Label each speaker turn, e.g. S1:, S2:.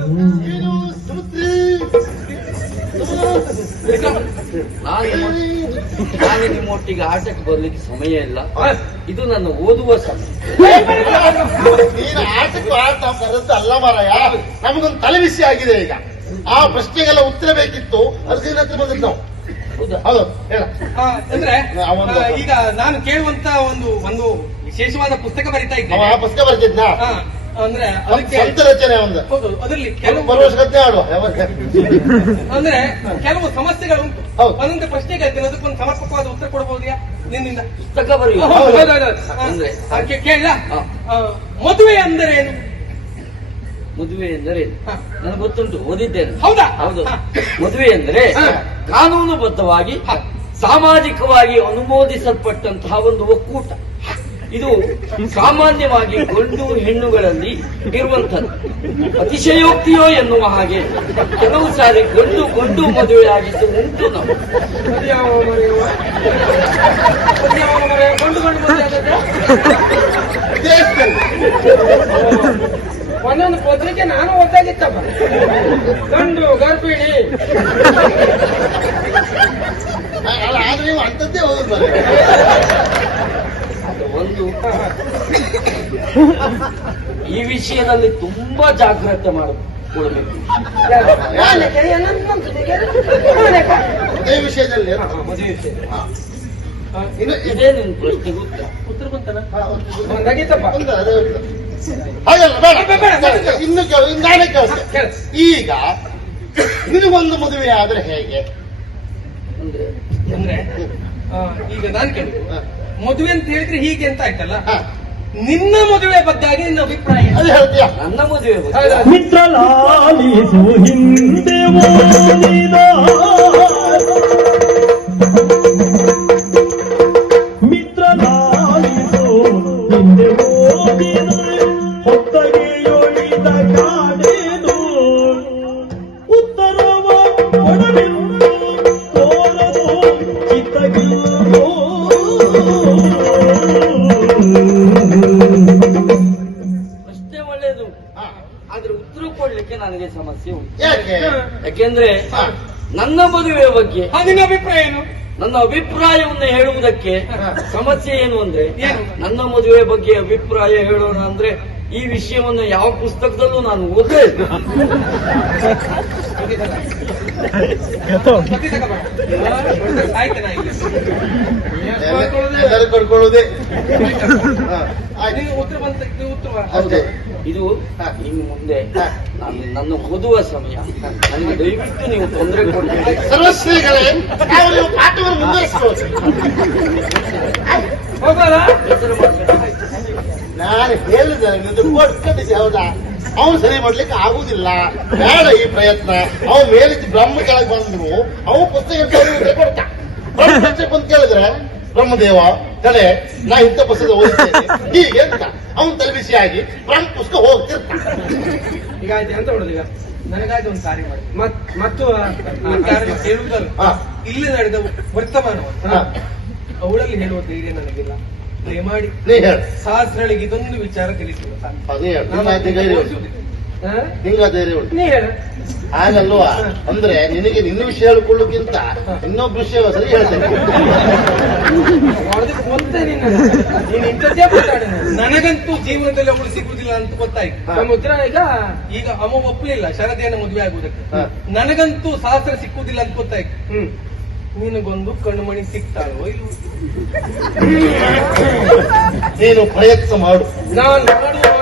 S1: ನಾನು ನಿಮ್ಮೊಟ್ಟಿಗೆ ಆಟಕ್ಕೆ ಬರ್ಲಿಕ್ಕೆ ಸಮಯ ಇಲ್ಲ. ಇದು ನನ್ನ ಓದುವ ಸಮಯ.
S2: ನೀನು ಆಟಕ್ಕೂ ಆಟ ಬರುತ್ತೆ ಅಲ್ಲ ಮಾರಾಯ. ನಮಗೊಂದು ತಲೆ ವಿಷಯ ಆಗಿದೆ ಈಗ. ಆ ಪ್ರಶ್ನೆಗೆಲ್ಲ ಉತ್ತರ ಬೇಕಿತ್ತು. ಅದಕ್ಕೆ ಹತ್ರ ಬಂದದ್ದು ನಾವು. ಹೌದು ಹೇಳ.
S3: ಅಂದ್ರೆ ಈಗ ನಾನು ಕೇಳುವಂತ ಒಂದು ವಿಶೇಷವಾದ ಪುಸ್ತಕ ಬರಿತಾ ಇದ್ದೆ.
S2: ಆ ಪುಸ್ತಕ ಬರ್ತಿದ್ನ
S3: ಅಂದ್ರೆ ಅದಕ್ಕೆ
S2: ಸ್ವಂತ ರಚನೆ ಒಂದು.
S3: ಹೌದು, ಅದರಲ್ಲಿ ಕೆಲವು
S2: ಬರುವಷ್ಟೇ ಆಡುವ.
S3: ಅಂದ್ರೆ ಕೆಲವು ಸಮಸ್ಯೆಗಳು ಉಂಟು. ಒಂದೊಂದು ಪ್ರಶ್ನೆಗೆ ಅದಕ್ಕೊಂದು ಸಮರ್ಪಕವಾದ ಉತ್ತರ ಕೊಡಬಹುದಾ ನಿನ್ನಿಂದ?
S1: ಪುಸ್ತಕ ಬರೆಯುವ
S3: ಕೇಳ. ಮದುವೆ ಅಂದರೆ ಏನು?
S1: ಮದುವೆ ಎಂದರೆ ನನಗೆ ಗೊತ್ತುಂಟು, ಓದಿದ್ದೇನೆ.
S3: ಹೌದಾ?
S1: ಹೌದು. ಮದುವೆ ಎಂದರೆ ಕಾನೂನುಬದ್ಧವಾಗಿ ಸಾಮಾಜಿಕವಾಗಿ ಅನುಮೋದಿಸಲ್ಪಟ್ಟಂತಹ ಒಂದು ಒಕ್ಕೂಟ. ಇದು ಸಾಮಾನ್ಯವಾಗಿ ಗಂಡು ಹೆಣ್ಣುಗಳಲ್ಲಿ ಇರುವಂಥದ್ದು. ಅತಿಶಯೋಕ್ತಿಯೋ ಎನ್ನುವ ಹಾಗೆ ಕೆಲವು ಸಾರಿ ಗಂಡು ಮದುವೆಯಾಗಿದ್ದು ಉಂಟು. ನಾವು
S3: ಒಂದೊಂದು ಪತ್ರಿಕೆ ನಾನು ಓದಾಗಿತ್ತಪ್ಪ. ಗಂಡು ಗರ್ಭಿಣಿ
S2: ಆದ್ರೆ ನೀವು ಅಂಥದ್ದೇ ಹೋಗುದು.
S1: ಒಂದು ಈ ವಿಷಯದಲ್ಲಿ ತುಂಬಾ ಜಾಗ್ರತೆ ಮಾಡಿಕೊಳ್ಬೇಕು.
S2: ಅದೇ ವಿಷಯದಲ್ಲಿ
S1: ಮದುವೆ ವಿಷಯ ಇದೇ ನಿನ್ ಪ್ರಶ್ನೆಗೆ ಉತ್ತರ ಬಂತಲ್ಲ.
S2: ಹಾಗಲ್ಲ, ಬೇಡ. ಇನ್ನು ನಾನೇ ಕೇಳ್ತೇನೆ. ಈಗ ನಿನಗೊಂದು ಮದುವೆ ಆದ್ರೆ ಹೇಗೆ
S3: ಅಂದ್ರೆ ಈಗ ನಾನು ಕೇಳಿದ್ದು ಮದುವೆ ಅಂತ ಹೇಳಿದ್ರೆ ಹೀಗೆ ಅಂತ ಆಯ್ತಲ್ಲ. ನಿನ್ನ ಮದುವೆ ಬಗ್ಗೆ ನಿನ್ನ ಅಭಿಪ್ರಾಯ
S2: ಅದು ಹೇಳ್ತೀಯ?
S1: ನನ್ನ ಮದುವೆ
S4: ಮಿತ್ರಲಾಲಿಸು ಹಿಂದೆ ಓದಿದ ಮಿತ್ರಲಾಲಿಸು ಹಿಂದೆ ಓದಿದ ಹೊತ್ತಗೆಯೊಳಿದ ಕಾಣೆನು ಉತ್ತರವ ಕೊಡಲೆಂದು ತೋರದು ಚಿತ್ತಗಿಲ್ಲೋ.
S1: ಪ್ರಶ್ನೆ ಒಳ್ಳೆಯದು, ಆದ್ರೆ ಉತ್ತರ ಕೊಡ್ಲಿಕ್ಕೆ ನನಗೆ ಸಮಸ್ಯೆ ಉಂಟು.
S2: ಯಾಕೆಂದ್ರೆ
S1: ನನ್ನ ಮದುವೆಯ ಬಗ್ಗೆ
S3: ನಿನ್ನ ಅಭಿಪ್ರಾಯ ಏನು?
S1: ನನ್ನ ಅಭಿಪ್ರಾಯವನ್ನು ಹೇಳುವುದಕ್ಕೆ ಸಮಸ್ಯೆ ಏನು ಅಂದ್ರೆ, ನನ್ನ ಮದುವೆ ಬಗ್ಗೆ ಅಭಿಪ್ರಾಯ ಹೇಳೋಣ ಅಂದ್ರೆ ಈ ವಿಷಯವನ್ನು ಯಾವ ಪುಸ್ತಕದಲ್ಲೂ ನಾನು ಓದಲೇ ಇಲ್ಲ.
S2: ಎಲ್ಲರೂ ಕಡ್ಕೊಳ್ಳೋದೇ.
S1: ಇದು ಇನ್ನು ಮುಂದೆ ನನ್ನ ಓದುವ ಸಮಯ. ನನಗೆ ದಯವಿಟ್ಟು ನೀವು ತೊಂದರೆ ಕೊಡ್ತೀರಿ.
S2: ಸರ್ವಶ್ರೀಗಳೇ, ನಾವು ನೀವು ಪಾಠವನ್ನು ಮುಂದುವರಿಸ್ಬೋದು. ನಾನು ಹೇಳಿದೆ ನಿಂದು ಕೊಟ್ಕೊಂಡಿದ್ದೆ. ಹೌದಾ? ಅವನು ಸರಿ ಮಾಡ್ಲಿಕ್ಕೆ ಆಗುದಿಲ್ಲ. ಬೇಡ ಈ ಪ್ರಯತ್ನ. ಅವನು ಮೇಲಿದ್ದು ಬ್ರಹ್ಮ ಕೆಳಗೆ ಬಂದ್ರು ಅವನು ಪುಸ್ತಕ ಕೊಡ್ತಾ ಬ್ರಹ್ಮ ಬಂದು ಕೇಳಿದ್ರೆ ಬ್ರಹ್ಮದೇವ ಕಡೆ ನಾ ಇಂಥ ಪುಸ್ತಕ ಓದಿದ್ದೇನೆ ಹೀಗೆ ಅಂತ ಅವನು ತಲೆಬಿಸಿಯಾಗಿ ಬ್ರಹ್ಮ ಪುಸ್ತಕ ಹೋಗ್ತಿರ್ತ.
S3: ಈಗ ಆಯ್ತು ಅಂತ ನೋಡುದು. ಈಗ ನನಗಾಯ್ತು ಒಂದು ಕಾರ್ಯ ಮಾಡಿ ಮತ್ತು ಕಾರ್ಯ ಹೇಳುವುದಲ್ಲ, ಇಲ್ಲಿ ನಡೆದ ವರ್ತಮಾನ ಅವಳಲ್ಲಿ ಹೇಳುವ ಧೈರ್ಯ ನನಗಿಲ್ಲ. ದಯಮಾಡಿ ಸಹಸ್ರಳಿಗೆ ಇದೊಂದು ವಿಚಾರ ತಿಳಿಸುವ.
S2: ನಿಂಗ ಧೈರ್ಯ ಉಂಟು ಹಾಗಲ್ವಾ? ಅಂದ್ರೆ ನಿನಗೆ ನಿನ್ನ ವಿಷಯ ಹೇಳ್ಕೊಳ್ಳೋಕ್ಕಿಂತ ಇನ್ನೊಬ್ಬ ವಿಷಯ ಸರಿ ಹೇಳ್ತೇನೆ.
S3: ನನಗಂತೂ ಜೀವನದಲ್ಲಿ ಅವಳು ಸಿಗುವುದಿಲ್ಲ ಅಂತ ಗೊತ್ತಾಯ್ತು. ಸಮುದ್ರ ಈಗ ಅಮ್ಮ ಒಪ್ಪಲಿಲ್ಲ ಶರದಿಯನ್ನು ಮದುವೆ ಆಗುವುದಕ್ಕೆ. ನನಗಂತೂ ಸಹಸ್ರ ಸಿಕ್ಕುವುದಿಲ್ಲ ಅಂತ ಗೊತ್ತಾಯ್ತು. ನಿನಗೊಂದು ಕಣ್ಮಣಿ ಸಿಗ್ತಾಳೋ ಇಲ್ವೋ?
S2: ನೀನು ಪ್ರಯತ್ನ ಮಾಡು.
S3: ನಾನು ಮಾಡುವ